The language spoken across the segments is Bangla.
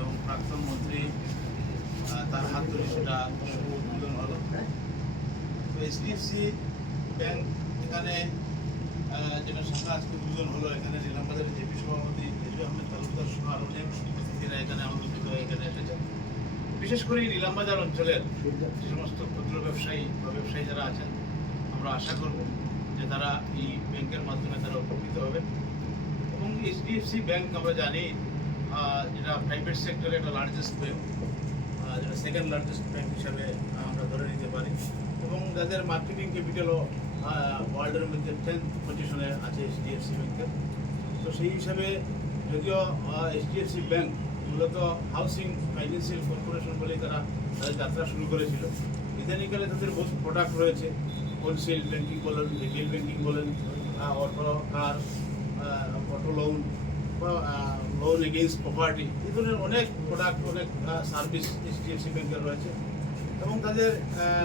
এবং প্রাক্তন মন্ত্রী তার হাত ধরে সেটা শুভ উদ্বোধন হলো। তো এইচডিএফসি ব্যাংক এখানে যেটা শাখা আজকে উদ্বোধন হলো, এখানে নিলামবাজারের জেপি সভাপতি রেজু আহমেদ তালুকদার সহ আরও অনেক উপস্থিতিরা এখানে আমন্ত্রিত হয়ে এখানে এসেছেন। বিশেষ করে নিলামবাজার অঞ্চলের যে সমস্ত ক্ষুদ্র ব্যবসায়ী বা ব্যবসায়ী যারা আছেন, আমরা আশা করব যে তারা এই ব্যাংকের মাধ্যমে তারা উপকৃত হবে। এবং এইচডিএফসি ব্যাংক আমরা জানি যেটা প্রাইভেট সেক্টরে একটা লার্জেস্ট ব্যাংক, যেটা সেকেন্ড লার্জেস্ট ব্যাংক হিসাবে আমরা ধরে নিতে পারি, এবং যাদের মার্কেটিং ক্যাপিটালও ওয়ার্ল্ডের মধ্যে 10th পজিশনে আছে এইচডিএফসি ব্যাংকের। তো সেই হিসাবে যদিও এইচডিএফসি ব্যাংক মূলত হাউসিং ফাইন্যান্সিয়াল কর্পোরেশন বলেই তারা তাদের যাত্রা শুরু করেছিল, ইদানিংকালে তাদের বহু প্রোডাক্ট রয়েছে, হোলসেল ব্যাংকিং বলেন, রিটেল ব্যাংকিং বলেন, অটো কার, অটো লোন বা লোন এগেইনস্ট প্রপার্টি, এই ধরনের অনেক প্রোডাক্ট, অনেক সার্ভিস এইচডিএফসি ব্যাংকের রয়েছে। এবং তাদের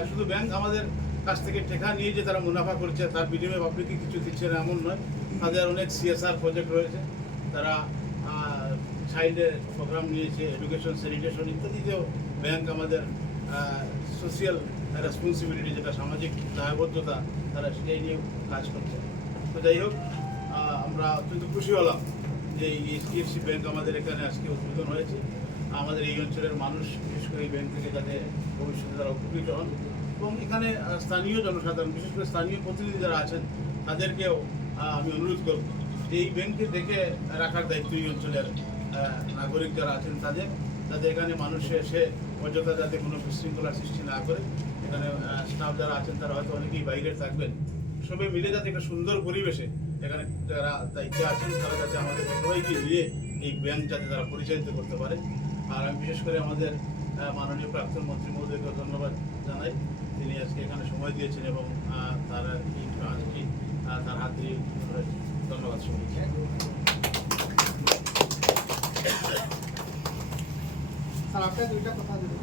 শুধু ব্যাংক আমাদের কাছ থেকে টাকা নিয়ে যে তারা মুনাফা করছে তার বিনিময়ে পাবলিককে কিছু দিচ্ছে না এমন নয়। তাদের অনেক সিএসআর প্রজেক্ট রয়েছে, তারা চাইল্ডের প্রোগ্রাম নিয়েছে, এডুকেশন, স্যানিটেশন ইত্যাদিতেও ব্যাংক আমাদের সোশিয়াল রেসপন্সিবিলিটি, যেটা সামাজিক দায়বদ্ধতা, তারা সেটাই নিয়ে কাজ করছে। তো যাই হোক, আমরা অত্যন্ত খুশি হলাম যে এই এইচডিএফসি ব্যাংক আমাদের এখানে আজকে উদ্বোধন হয়েছে। আমাদের এই অঞ্চলের মানুষ বিশেষ করে এই ব্যাংক থেকে যাতে ভবিষ্যতে তারা উপকৃত হন, এবং এখানে স্থানীয় জনসাধারণ, বিশেষ করে স্থানীয় প্রতিনিধি যারা আছেন, তাদেরকেও আমি অনুরোধ করব যে এই ব্যাংকে দেখে রাখার দায়িত্ব এই অঞ্চলের নাগরিক যারা আছেন তাদের, যাতে এখানে মানুষ এসে অযথা যাতে কোনো বিশৃঙ্খলার সৃষ্টি না করে। এখানে স্টাফ যারা আছেন তারা হয়তো অনেকেই বাইরে থাকবেন, সবাই মিলে যাতে একটা সুন্দর পরিবেশে এখানে যারা দায়িত্বে আছেন তারা যাতে আমাদের সবাইকে নিয়ে এই ব্যাংক যাতে তারা পরিচালিত করতে পারে। আর আমি বিশেষ করে আমাদের মাননীয় প্রাক্তন মন্ত্রী মহোদয়কে ধন্যবাদ জানাই, তিনি আজকে এখানে সময় দিয়েছেন এবং তার এই কাজটি তার হাত দিয়ে ধন্যবাদ সবাইকে। স্যার, আপনার দুইটা কথা যদি